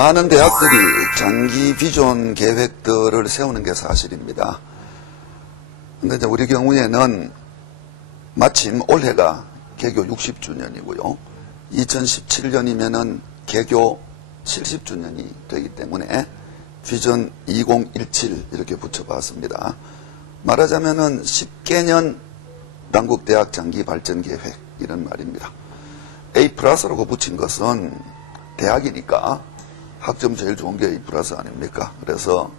많은 대학들이 장기 비전 계획들을 세우는 게 사실입니다. 근데 이제 우리 경우에는 마침 올해가 개교 60주년이고요. 2017년이면은 개교 70주년이 되기 때문에 비전 2017 이렇게 붙여봤습니다. 말하자면은 10개년 단국대학 장기 발전 계획 이런 말입니다. A+라고 붙인 것은 대학이니까 학점 제일 좋은 게 A+ 아닙니까? 그래서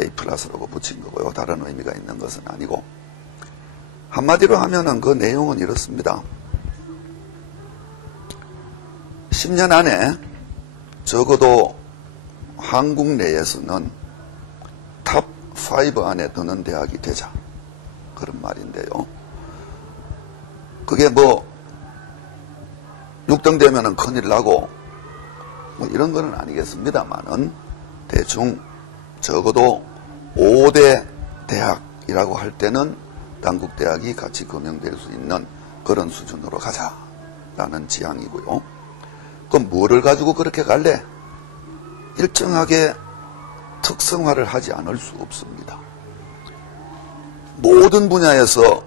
A+라고 붙인 거고요. 다른 의미가 있는 것은 아니고, 한마디로 하면은 그 내용은 이렇습니다. 10년 안에 적어도 한국 내에서는 탑 5 안에 드는 대학이 되자, 그런 말인데요. 그게 뭐 6등 되면은 큰일 나고 뭐 이런 거는 아니겠습니다만은, 대충 적어도 5대 대학이라고 할 때는 단국대학이 같이 검증될 수 있는 그런 수준으로 가자라는 지향이고요. 그럼 뭐를 가지고 그렇게 갈래? 일정하게 특성화를 하지 않을 수 없습니다. 모든 분야에서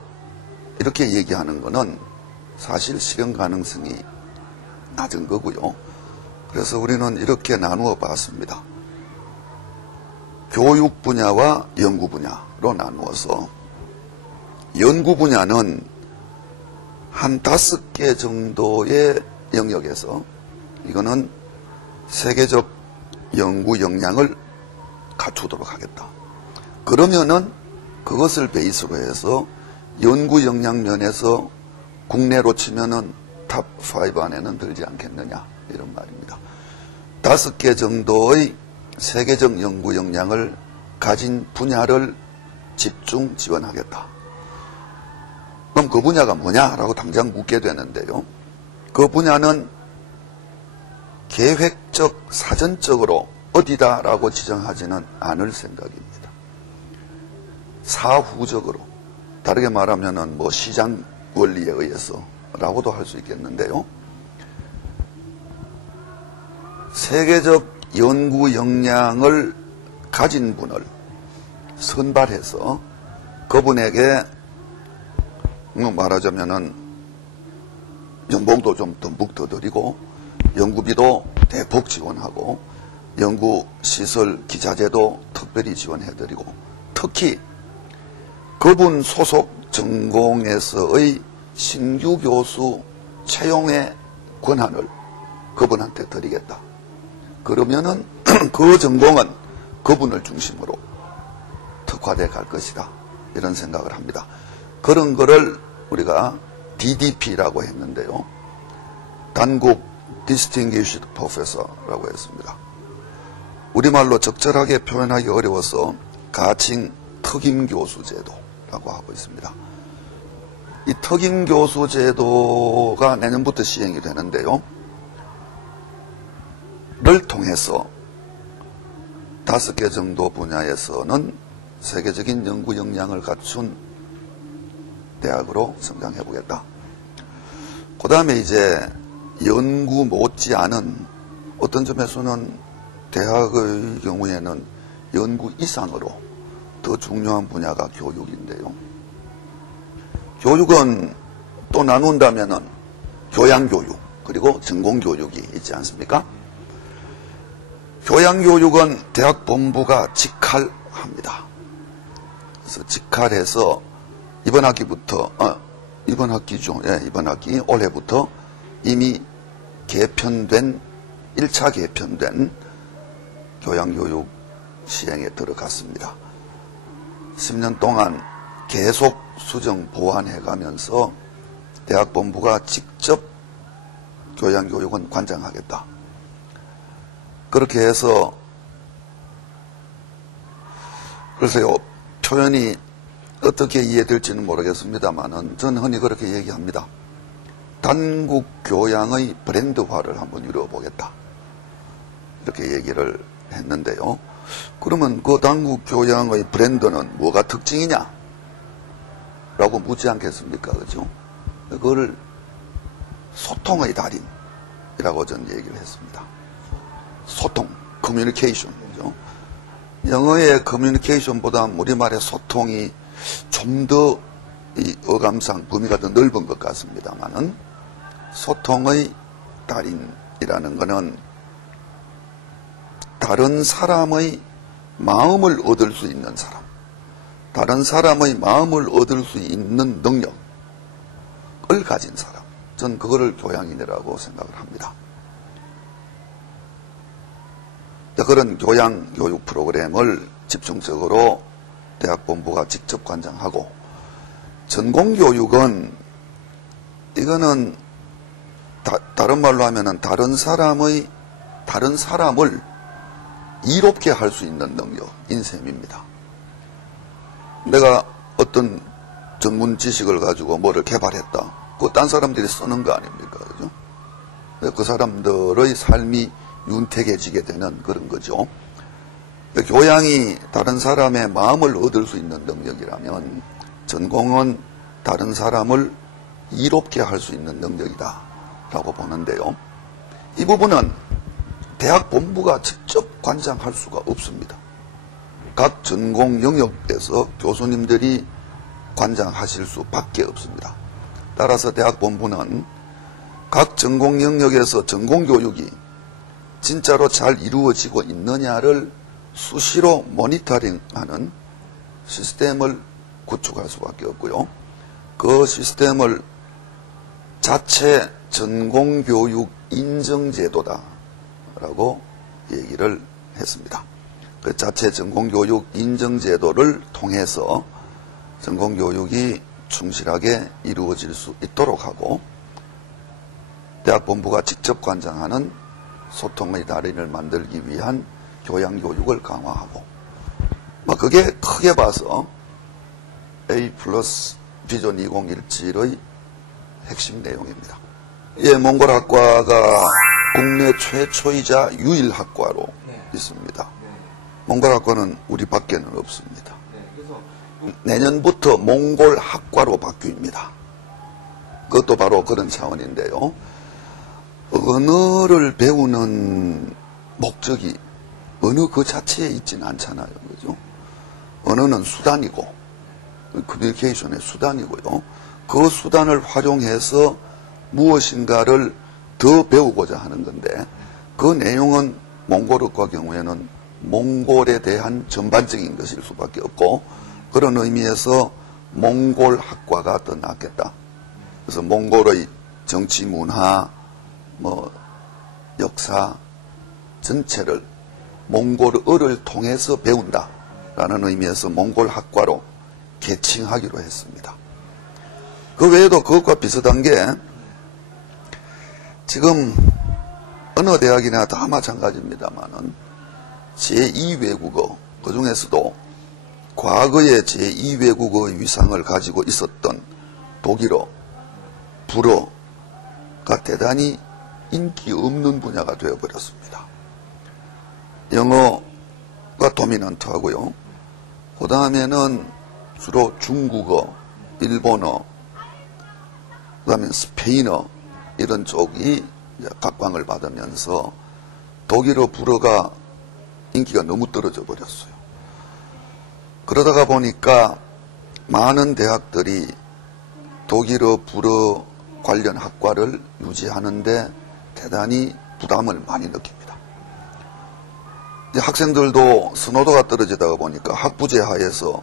이렇게 얘기하는 거는 사실 실현 가능성이 낮은 거고요. 그래서 우리는 이렇게 나누어 봤습니다. 교육 분야와 연구 분야로 나누어서, 연구 분야는 한 5개 정도의 영역에서 이거는 세계적 연구 역량을 갖추도록 하겠다. 그러면은 그것을 베이스로 해서 연구 역량 면에서 국내로 치면은 탑 5 안에는 들지 않겠느냐, 이런 말입니다. 5개 정도의 세계적 연구 역량을 가진 분야를 집중 지원하겠다. 그럼 그 분야가 뭐냐라고 당장 묻게 되는데요. 그 분야는 계획적, 사전적으로 어디다라고 지정하지는 않을 생각입니다. 사후적으로, 다르게 말하면은 뭐 시장 원리에 의해서 라고도 할 수 있겠는데요. 세계적 연구 역량을 가진 분을 선발해서 그분에게 말하자면은 연봉도 좀 듬뿍 더 드리고 연구비도 대폭 지원하고 연구시설 기자재도 특별히 지원해드리고, 특히 그분 소속 전공에서의 신규 교수 채용의 권한을 그분한테 드리겠다. 그러면은 그 전공은 그분을 중심으로 특화돼 갈 것이다, 이런 생각을 합니다. 그런 거를 우리가 DDP라고 했는데요. 단국 Distinguished Professor라고 했습니다. 우리말로 적절하게 표현하기 어려워서 가칭 특임교수 제도라고 하고 있습니다. 이 특임교수 제도가 내년부터 시행이 되는데요. 를 통해서 5개 정도 분야에서는 세계적인 연구 역량을 갖춘 대학으로 성장해 보겠다. 그 다음에 이제 연구 못지않은, 어떤 점에서는 대학의 경우에는 연구 이상으로 더 중요한 분야가 교육인데요. 교육은 또 나눈다면은 교양교육, 그리고 전공교육이 있지 않습니까? 교양교육은 대학 본부가 직할합니다. 그래서 직할해서 이번 학기부터, 이번 학기죠. 예, 이번 학기 올해부터 이미 개편된, 1차 개편된 교양교육 시행에 들어갔습니다. 10년 동안 계속 수정 보완해가면서 대학 본부가 직접 교양교육은 관장하겠다. 그렇게 해서, 글쎄요, 표현이 어떻게 이해될지는 모르겠습니다만은 저는 흔히 그렇게 얘기합니다. 단국 교양의 브랜드화를 한번 이루어보겠다, 이렇게 얘기를 했는데요. 그러면 그 단국 교양의 브랜드는 뭐가 특징이냐? 라고 묻지 않겠습니까? 그죠? 그거를 소통의 달인이라고 저는 얘기를 했습니다. 소통. 커뮤니케이션이죠. 영어의 커뮤니케이션보다 우리말의 소통이 좀 더 이 어감상 범위가 더 넓은 것 같습니다만은 소통의 달인이라는 것은 다른 사람의 마음을 얻을 수 있는 사람, 다른 사람의 마음을 얻을 수 있는 능력을 가진 사람, 전 그거를 교양인이라고 생각을 합니다. 그런 교양 교육 프로그램을 집중적으로 대학본부가 직접 관장하고, 전공교육은 이거는 다른 말로 하면은 다른 사람을 이롭게 할 수 있는 능력인 셈입니다. 내가 어떤 전문 지식을 가지고 뭐를 개발했다. 그거 딴 사람들이 쓰는 거 아닙니까? 그죠? 그 사람들의 삶이 윤택해지게 되는 그런 거죠. 교양이 다른 사람의 마음을 얻을 수 있는 능력이라면 전공은 다른 사람을 이롭게 할 수 있는 능력이다 라고 보는데요. 이 부분은 대학 본부가 직접 관장할 수가 없습니다. 각 전공 영역에서 교수님들이 관장하실 수밖에 없습니다. 따라서 대학 본부는 각 전공 영역에서 전공 교육이 진짜로 잘 이루어지고 있느냐를 수시로 모니터링하는 시스템을 구축할 수밖에 없고요. 그 시스템을 자체 전공교육 인정제도다라고 얘기를 했습니다. 그 자체 전공교육 인정제도를 통해서 전공교육이 충실하게 이루어질 수 있도록 하고, 대학본부가 직접 관장하는 소통의 달인을 만들기 위한 교양교육을 강화하고, 그게 크게 봐서 A 플러스 비전 2017의 핵심 내용입니다. 예, 몽골학과가 국내 최초이자 유일학과로 있습니다. 몽골학과는 우리 밖에는 없습니다. 내년부터 몽골학과로 바뀝니다. 그것도 바로 그런 차원인데요. 언어를 배우는 목적이 언어 그 자체에 있지는 않잖아요. 그죠? 언어는 수단이고, 커뮤니케이션의 수단이고요. 그 수단을 활용해서 무엇인가를 더 배우고자 하는 건데, 그 내용은 몽골어과 경우에는 몽골에 대한 전반적인 것일 수밖에 없고, 그런 의미에서 몽골학과가 더 낫겠다. 그래서 몽골의 정치, 문화, 역사 전체를 몽골어를 통해서 배운다라는 의미에서 몽골학과로 개칭하기로 했습니다. 그 외에도 그것과 비슷한 게, 지금 어느 대학이나 다 마찬가지입니다만은 제2외국어, 그 중에서도 과거의 제2외국어의 위상을 가지고 있었던 독일어, 불어가 대단히 인기 없는 분야가 되어버렸습니다. 영어가 도미넌트하고요. 그 다음에는 주로 중국어, 일본어, 그 다음에 스페인어 이런 쪽이 각광을 받으면서 독일어, 불어가 인기가 너무 떨어져 버렸어요. 그러다가 보니까 많은 대학들이 독일어, 불어 관련 학과를 유지하는데 대단히 부담을 많이 느낍니다. 학생들도 선호도가 떨어지다가 보니까 학부제 하에서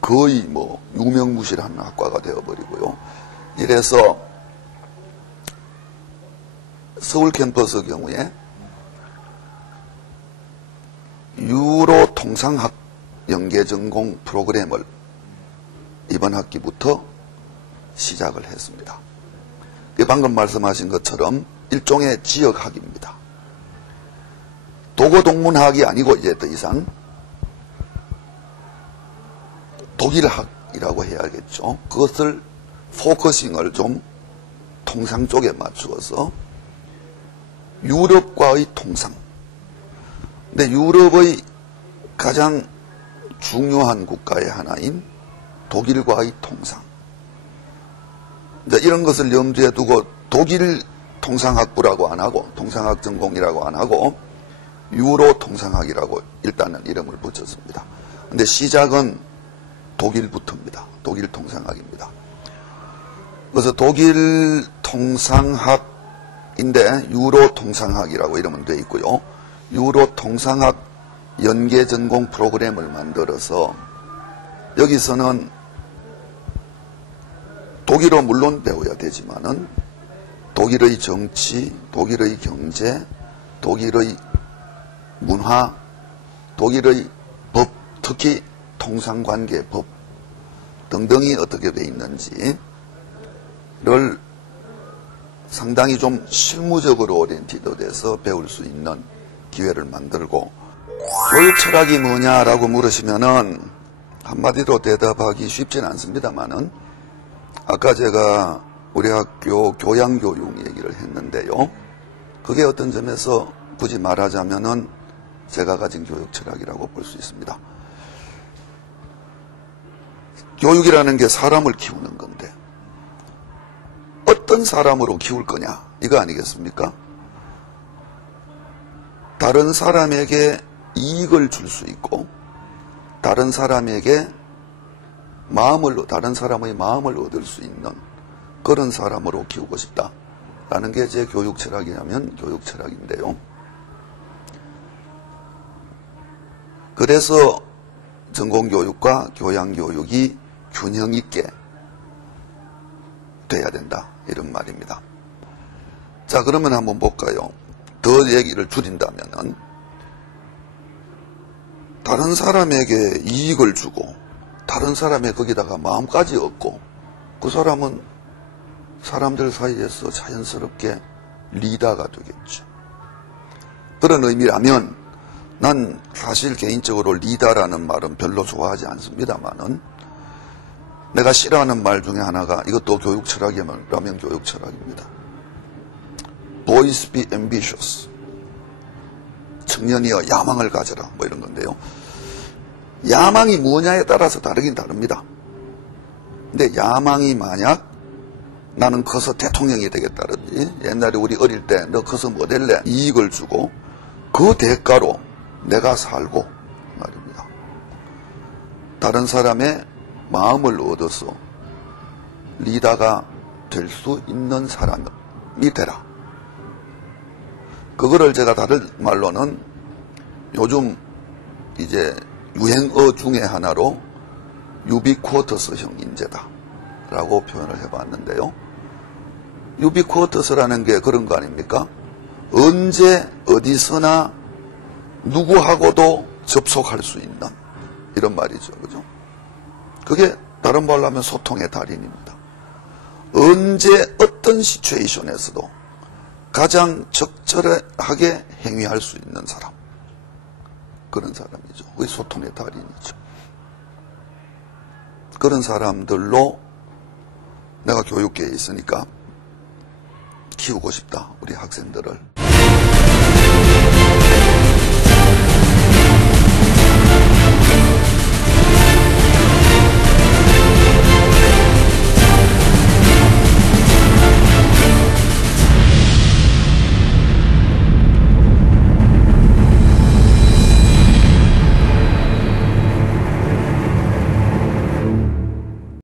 거의 유명무실한 학과가 되어버리고요. 이래서 서울 캠퍼스 경우에 유로 통상학 연계전공 프로그램을 이번 학기부터 시작을 했습니다. 방금 말씀하신 것처럼 일종의 지역학입니다. 도고동문학이 아니고 이제 더 이상 독일학이라고 해야겠죠. 그것을 포커싱을 좀 통상 쪽에 맞추어서 유럽과의 통상. 근데 유럽의 가장 중요한 국가의 하나인 독일과의 통상. 이런 것을 염두에 두고 독일 통상학부라고 안 하고 통상학 전공이라고 안 하고 유로 통상학이라고 일단은 이름을 붙였습니다. 근데 시작은 독일부터입니다. 독일 통상학입니다. 그래서 독일 통상학인데 유로 통상학이라고 이름은 되어 있고요. 유로 통상학 연계 전공 프로그램을 만들어서 여기서는 독일어 물론 배워야 되지만은 독일의 정치, 독일의 경제, 독일의 문화, 독일의 법, 특히 통상관계법 등등이 어떻게 되어 있는지를 상당히 좀 실무적으로 오리엔티드 돼서 배울 수 있는 기회를 만들고, 교육 철학이 뭐냐라고 물으시면은 한마디로 대답하기 쉽진 않습니다만은 아까 제가 우리 학교 교양교육 얘기를 했는데요. 그게 어떤 점에서 굳이 말하자면은 제가 가진 교육 철학이라고 볼 수 있습니다. 교육이라는 게 사람을 키우는 건데 어떤 사람으로 키울 거냐 이거 아니겠습니까? 다른 사람에게 이익을 줄 수 있고 다른 사람에게 다른 사람의 마음을 얻을 수 있는 그런 사람으로 키우고 싶다라는 게 제 교육 철학이라면 교육 철학인데요. 그래서 전공교육과 교양교육이 균형 있게 돼야 된다 이런 말입니다. 자, 그러면 한번 볼까요? 더 얘기를 줄인다면은 다른 사람에게 이익을 주고 다른 사람의 거기다가 마음까지 얻고 그 사람은 사람들 사이에서 자연스럽게 리더가 되겠죠. 그런 의미라면 난 사실 개인적으로 리더라는 말은 별로 좋아하지 않습니다만은 내가 싫어하는 말 중에 하나가 이것도 교육 철학이라면 교육 철학입니다. Boys be ambitious. 청년이여 야망을 가져라 뭐 이런 건데요. 야망이 뭐냐에 따라서 다르긴 다릅니다. 근데 야망이 만약 나는 커서 대통령이 되겠다든지 옛날에 우리 어릴 때 너 커서 뭐 될래 이익을 주고 그 대가로 내가 살고 말입니다. 다른 사람의 마음을 얻어서 리더가 될 수 있는 사람이 되라. 그거를 제가 다른 말로는 요즘 이제 유행어 중에 하나로 유비쿼터스형 인재다 라고 표현을 해봤는데요. 유비쿼터스라는 게 그런 거 아닙니까? 언제 어디서나 누구하고도 접속할 수 있는 이런 말이죠. 그죠? 그게 다른 말로 하면 소통의 달인입니다. 언제 어떤 시츄에이션에서도 가장 적절하게 행위할 수 있는 사람. 그런 사람이죠. 그게 소통의 달인이죠. 그런 사람들로 내가 교육계에 있으니까 키우고 싶다. 우리 학생들을.